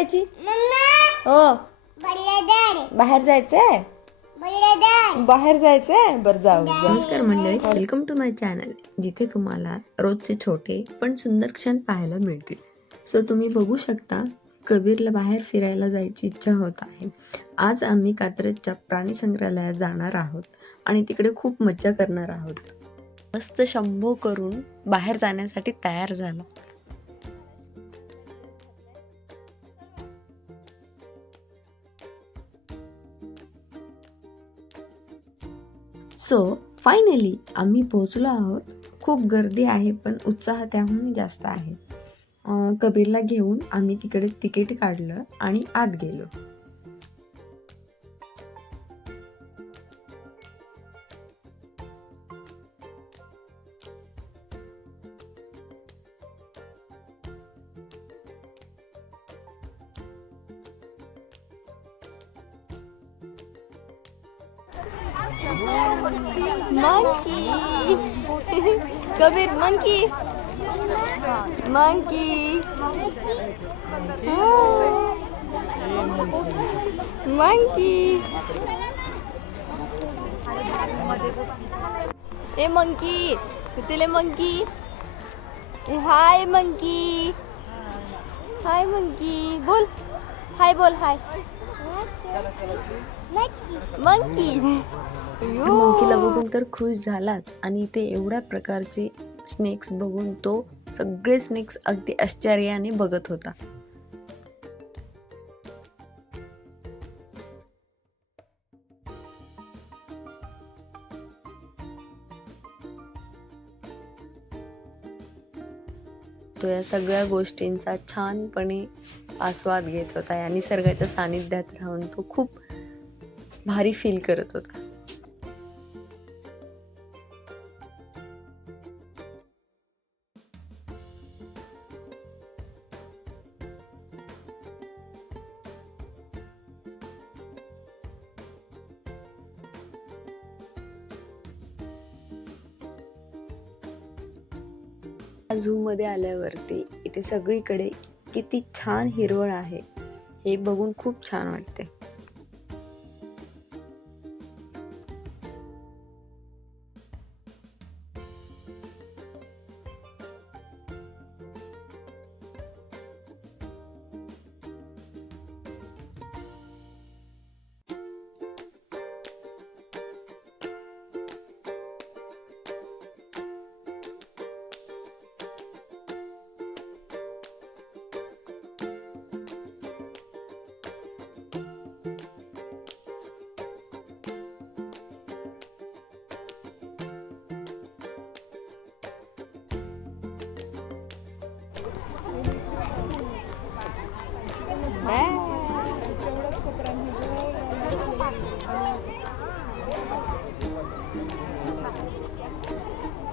जायची? हो. बाहेर जायचंय? बाहेर जायचंय? बर जाऊ. नमस्कार मंडळी, वेलकम टू माय चॅनल, जिथे तुम्हाला रोजचे छोटे पण सुंदर क्षण पाहायला मिळतील. सो तुम्ही बघू शकता, कबीरला बाहेर फिरायला जायची इच्छा होत आहे. आज आम्ही कात्रजच्या प्राणी संग्रहालयात जाणार आहोत आणि तिकडे खूप मज्जा करणार आहोत. मस्त शंभो करून बाहेर जाण्यासाठी तयार झाला. सो फायनली आम्ही पोहोचलो आहोत. खूप गर्दी आहे पण उत्साह त्याहून जास्त आहे. कबीरला घेऊन आम्ही तिकडे तिकीट काढलं आणि आत गेलो. Monkey. Kabir monkey. Monkey. Monkey. ए मंकी, कुठले monkey? Hi monkey. Hi monkey. बोल हाय. बोल हाय. मंकी. मंकीला बघून तर खुश झालाच आणि ते एवढ्या प्रकारचे स्नेक्स बघून तो सगळे स्नेक्स अगदी आश्चर्याने बघत होता. तो या सगळ्या गोष्टींचा छानपणे आस्वाद घेत होता. या निसर्गाच्या सानिध्यात राहून तो खूप भारी फील करत होता. झू मध्ये आल्यावरती इथे सगळीकडे किती छान हिरवळ आहे हे बघून खूप छान वाटते.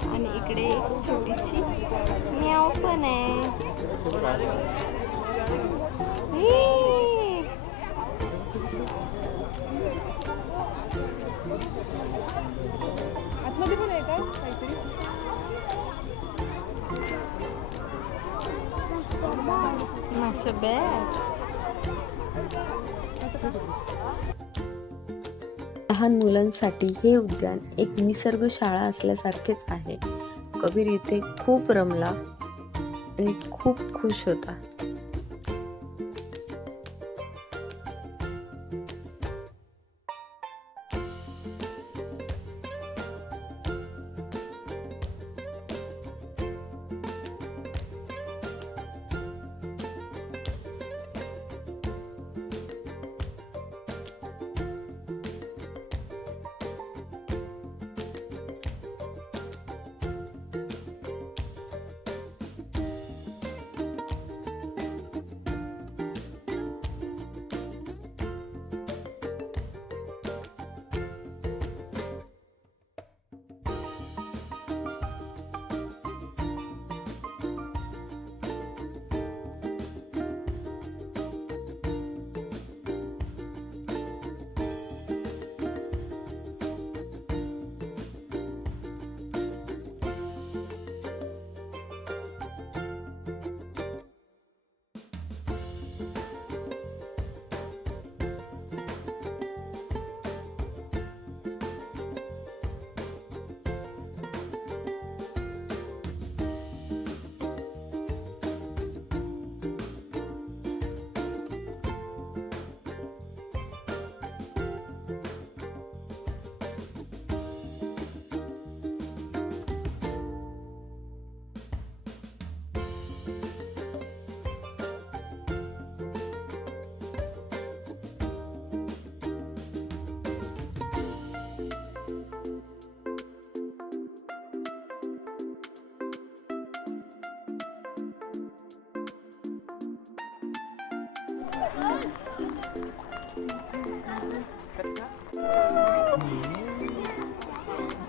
आणि इकडे एक छोटीशी म्याव पण आहे. आतमध्ये पण आहे का काहीतरी? लहान मुलांसाठी हे उद्यान एक निसर्ग शाळा असल्यासारखेच आहे. कबीर इथे खूप रमला आणि खूप खुश होता.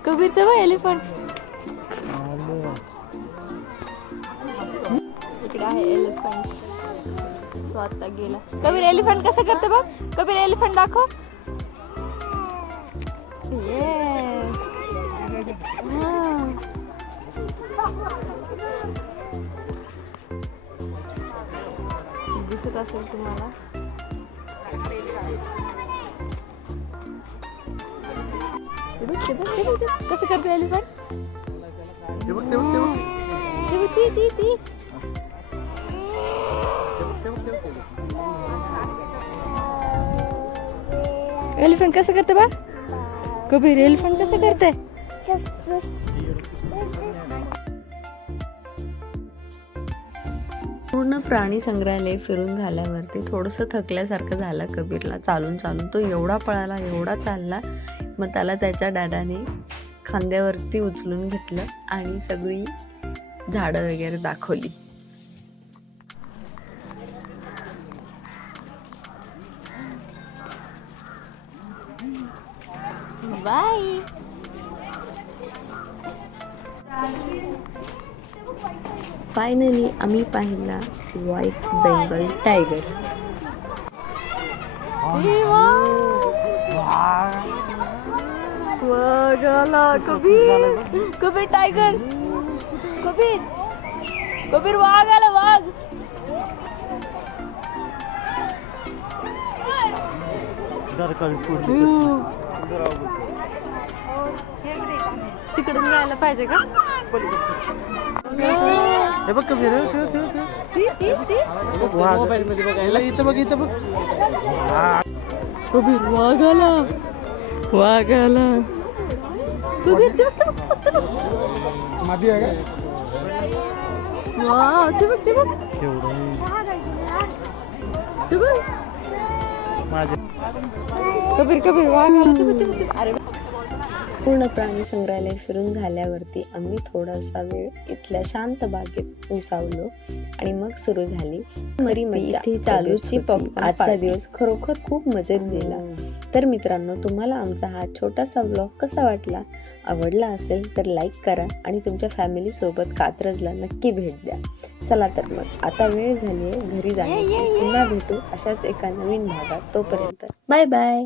कबीर ते बघ एलिफंट. इकडे आहे एलिफंट. तो आता गेला. कबीर एलिफंट कसं करते बघ. कबीर एलिफंट दाखव. येस. दिसत असेल तुम्हाला. कसं करते एलिफंट. ती एलिफंट कसं करते बा. कबीर एलिफंट कसं करते. पूर्ण प्राणी संग्रहालय फिरून झाल्यावरती थोडंसं थकल्यासारखं झालं कबीरला. चालून चालून तो एवढा पळाला, एवढा चालला. मग त्याला त्याच्या डॅडाने खांद्यावरती उचलून घेतलं आणि सगळी झाडं वगैरे दाखवली. बाय. फायनली आम्ही पाहिला white Bengal tiger. Kabir. Kabir tiger. Kabir. Kabir वाघ आला. वाघ. तिकडून जायला पाहिजे का. हे बघ कबीर. इथं बघ, इथं बघ. कबीर वाघ आला. वाघ आला. कबीर मादी आहे का. वाव. ते बघ. कबीर वाघ आला. अरे पूर्ण प्राणी संग्रहालय फिरून झाल्यावरती आम्ही थोडासा वेळ इथल्या शांत बागेत विसावलो आणि मग सुरू झाली मरी इथे चालूची पॉप. आजचा दिवस खरोखर खूप मजेत गेला. तर मित्रांनो, तुम्हाला आमचा हा छोटासा व्लॉग कसा वाटला. आवडला असेल तर लाईक करा आणि तुमच्या फॅमिली सोबत कात्रजला नक्की भेट द्या. चला तर मग आता वेळ झाली आहे घरी जाण्याची. पुन्हा भेटू अशाच एका नवीन भागात. तोपर्यंत बाय बाय.